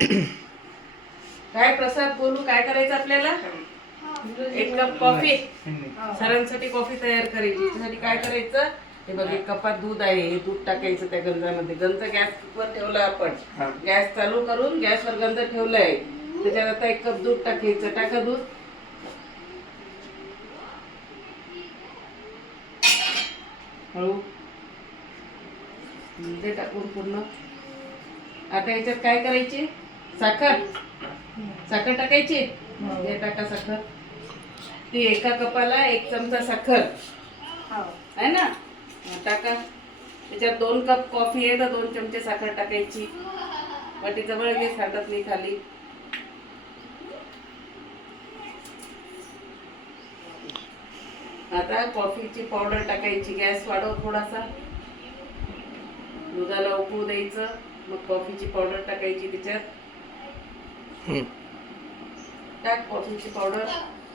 काय प्रसाद बोलू, काय करायचं आपल्याला? 1 कप कॉफी. सरांसाठी कॉफी तयार करायची. त्यासाठी काय करायचं? हे बघ, 1 कपात दूध आहे. हे दूध टाकायचं त्या गंजामध्ये. गंज गॅसवर ठेवला आपण. गॅस चालू करून गॅसवर गंज ठेवलाय. त्याच्यात आता 1 कप दूध टाकायचं. टाका दूध. हळू ते टाकून पूर्ण. आता याच्यात काय करायची? साखर. साखर टाकायची. हे टाका साखर. ती 1 कपाला 1 चमचा साखर आहे ना. टाका. त्याच्यात 2 कप कॉफी आहे तर 2 चमचे साखर टाकायची. वाटी जवळ घे, सांडत नाही खाली. आता कॉफीची पावडर टाकायची. गॅस वाढव थोडासा. दुधाला उकळू द्यायचं. मग कॉफीची पावडर टाकायची त्याच्यात. टाक कॉफीची पावडर.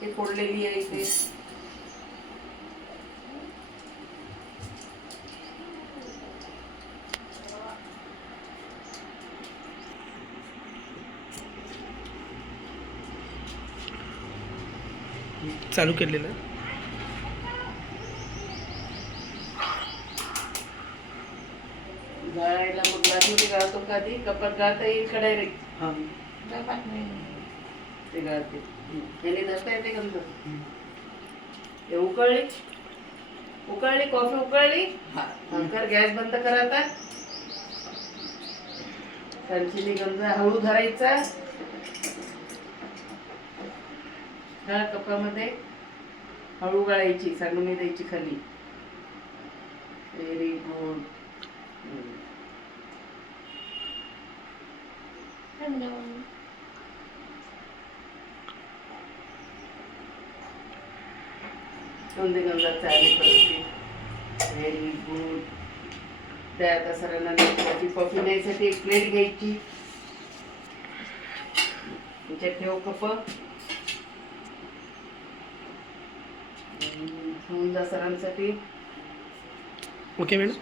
ती फोडलेली आहे इथे. चालू केलेलं गाळायला मग बाजूने गाळतो का ती? कपात गाळता येईल का डायरेक्ट? ते गाळते. याने धरता येते गंज. हे उकळली. उकळली कॉफी उकळली. कर गॅस बंद कर आता. खालची गंज हळू धरायचा. हा कपामध्ये हळू गाळायची. सांडून नाही द्यायची खाली. Very good. गंज चालू करते. Very good. त्या आता सरांना कॉफी न्यायसाठी 1 प्लेट घ्यायची. त्याच्यात ठेव कप. सरांसाठी. Okay madam.